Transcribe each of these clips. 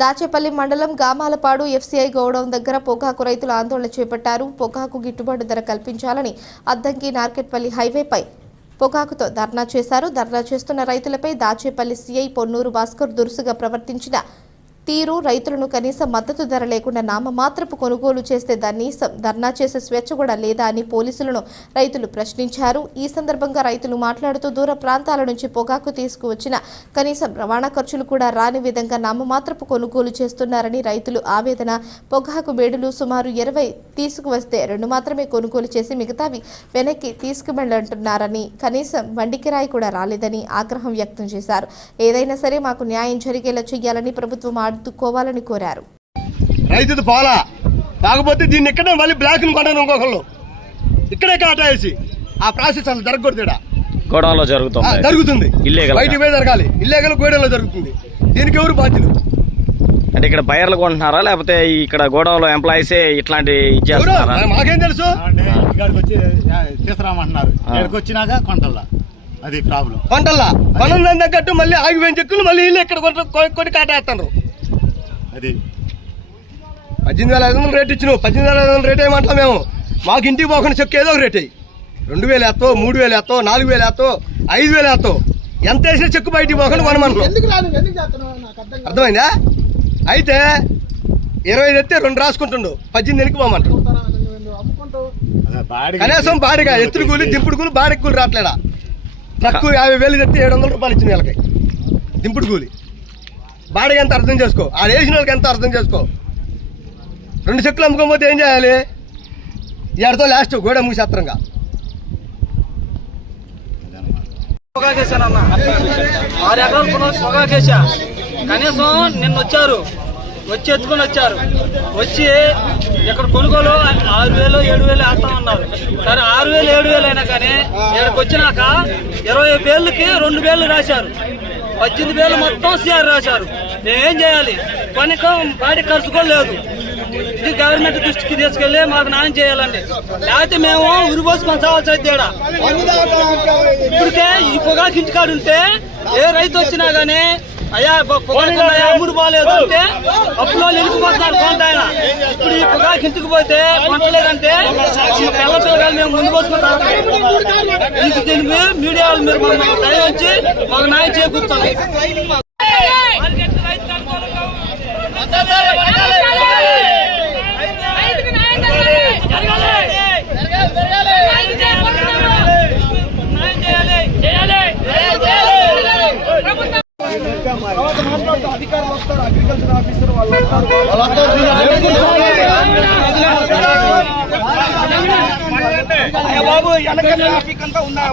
దాచేపల్లి మండలం Gamalapadu FCI godown దగ్గర పొగాకు రైతులు ఆందోళన చేపట్టారు. పొగాకు గిట్టుబాటు ధర కల్పించాలని అద్దంకి నార్కెట్పల్లి హైవేపై పొగాకుతో ధర్నా చేశారు. ధర్నా చేస్తున్న రైతులపై దాచేపల్లి సీఐ పొన్నూరు భాస్కర్ దురుసుగా ప్రవర్తించిన తీరు రైతులను కనీస మద్దతు ధర లేకుండా నామమాత్రపు కొనుగోలు చేస్తే ధర్నా చేసే స్వేచ్ఛ కూడా లేదా అని పోలీసులను రైతులు ప్రశ్నించారు. ఈ సందర్భంగా రైతులు మాట్లాడుతూ దూర ప్రాంతాల నుంచి పొగాకు తీసుకువచ్చిన కనీసం రవాణా ఖర్చులు కూడా రాని విధంగా నామమాత్రపు కొనుగోలు చేస్తున్నారని రైతులు ఆవేదన. పొగాకు బేడులు సుమారు 20 తీసుకువస్తే 2 మాత్రమే కొనుగోలు చేసి మిగతావి వెనక్కి తీసుకువెళ్లంటున్నారని, కనీసం బండి కిరాయి కూడా రాలేదని ఆగ్రహం వ్యక్తం చేశారు. ఏదైనా సరే మాకు న్యాయం జరిగేలా చేయాలని ప్రభుత్వం ఆదుకోవాలని కోరారు. రైతు పోలా కాకపోతే దీన్ని ఇక్కడే మళ్ళీ బ్లాక్ కొనను ఇంకొకళ్ళు ఇక్కడే కాటేసి ఆ ప్రాసెస్ అసలు జరగకూడదు. గోడౌన్లో జరుగుతుంది బయటికి పోయి జరగాలి. ఇల్లీగల్ గోడౌన్లో జరుగుతుంది. దీనికి ఎవరు బాధ్యులు? అంటే ఇక్కడ బయర్లు కొంటున్నారా లేకపోతే ఇక్కడ గోడౌన్లో ఎంప్లాయీసే ఇట్లాంటి మాకేం తెలుసు? తీసుకురామంటున్నారు. ఇక్కడికి వచ్చినాక కొంటల్లా అది ప్రాబ్లం. కొంటల్లా కొనం తగ్గట్టు మళ్ళీ ఆగిపోయిన చెక్కులు మళ్ళీ ఇల్లు ఇక్కడ కొన్ని కాటేస్తున్నారు. అది 18,500 రేట్ ఇచ్చినావు. 18,500 రేట్ ఏమంటాం మేము? మాకు ఇంటికి పోకుండా చెక్కు ఏదో ఒక రేట్ అయ్యి 2,000 వేస్తావు, 3,000 వేస్తావు, 4,000 వేస్తావు, 5,000 వేస్తావు. ఎంత వేసినా చెక్కు బయటికి పోకుండా కొనమన్నాం. అర్థమైందా? అయితే 20 ఎత్తే 2 రాసుకుంటుండు, 18 వెనక్కి పోమంటాడు. కనీసం బాడిగా ఎత్తుడు కూలి, దింపుడు కూలి, బాడికి కూలి రావట్లేడా? ట్రక్కు 50,000 తెస్తే 700 రూపాయలు ఇచ్చిన వీళ్ళకి దింపుడు కూలి. బాడిగా ఎంత అర్థం చేసుకో, ఆ వేసిన వాళ్ళకి ఎంత అర్థం చేసుకో. 2 చెక్కులు అమ్ముకోకపోతే ఏం చేయాలి? ఎడతో లాస్ట్ గోడ మూసేత్రంగా పొగాకేసానన్నా 6 ఎకరాలు పొగాకేసా. కనీసం నిన్న వచ్చారు, వచ్చి ఎత్తుకొని వచ్చారు. వచ్చి ఇక్కడ కొనుగోలు 6,000 7,000 వేస్తా ఉన్నారు. సరే 6,000 7,000 అయినా కానీ ఇక్కడికి వచ్చినాక 20 వేలకి 2 వేలు రాశారు. 18 వేలు మొత్తం సిఆర్ రాశారు. మేమేం చేయాలి? కనీసం బాడీ ఖర్చు కూడా లేదు. ఇది గవర్నమెంట్ దృష్టికి తీసుకెళ్లి మాకు న్యాయం చేయాలండి. లేకపోతే మేము ఉరిపోసుకొని చావాల్సి అయితే ఇప్పటికే ఈ పొగాకు ఇంటికాడు ఉంటే ఏ రైతు వచ్చినా గానీ అయ్యా పొగాకు అమ్ముడు బాగాలేదు అంటే అప్పులో నిలిచిపోతున్నారు కొంత ఆయన. ఇప్పుడు ఈ పొగాకు ఇంటికి పోతే కొంటలేదంటే పిల్ల పిల్లగాలు మేము ముందు పోసుకుంటాం. దీనికి మీడియా వాళ్ళు మీరు మమ్మల్ని దయ వచ్చి మాకు న్యాయం చేకూర్చాలి. అధికారులు వస్తారు, అగ్రికల్చర్ ఆఫీసర్ వాళ్ళు వస్తారు. బాబు వెనక ట్రాఫిక్ అంతా ఉన్నాయా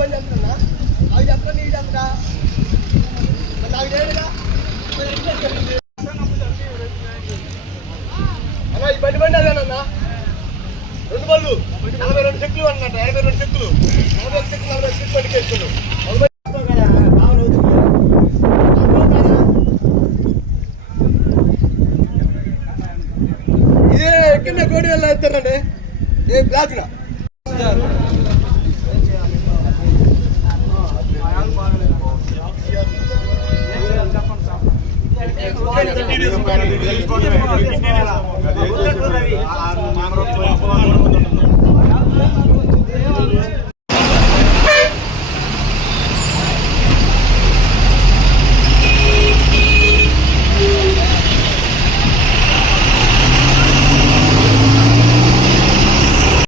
పని చేస్తున్నా అవి చెప్తా నీకు చెప్తా నాకు చేయలేదా అన్నా ఈ బండి అదేనన్నా 2 బళ్ళు 42 చెక్కులు అన్నట్టు 52 చెక్కులు 40 చెక్కులు 40 చెక్కులు పట్టుకేసుకున్నావు ఇదే ఎక్కడ కోడి వెళ్ళి వెళ్తారండి ఏ బ్లాక్ నా చెప్పండి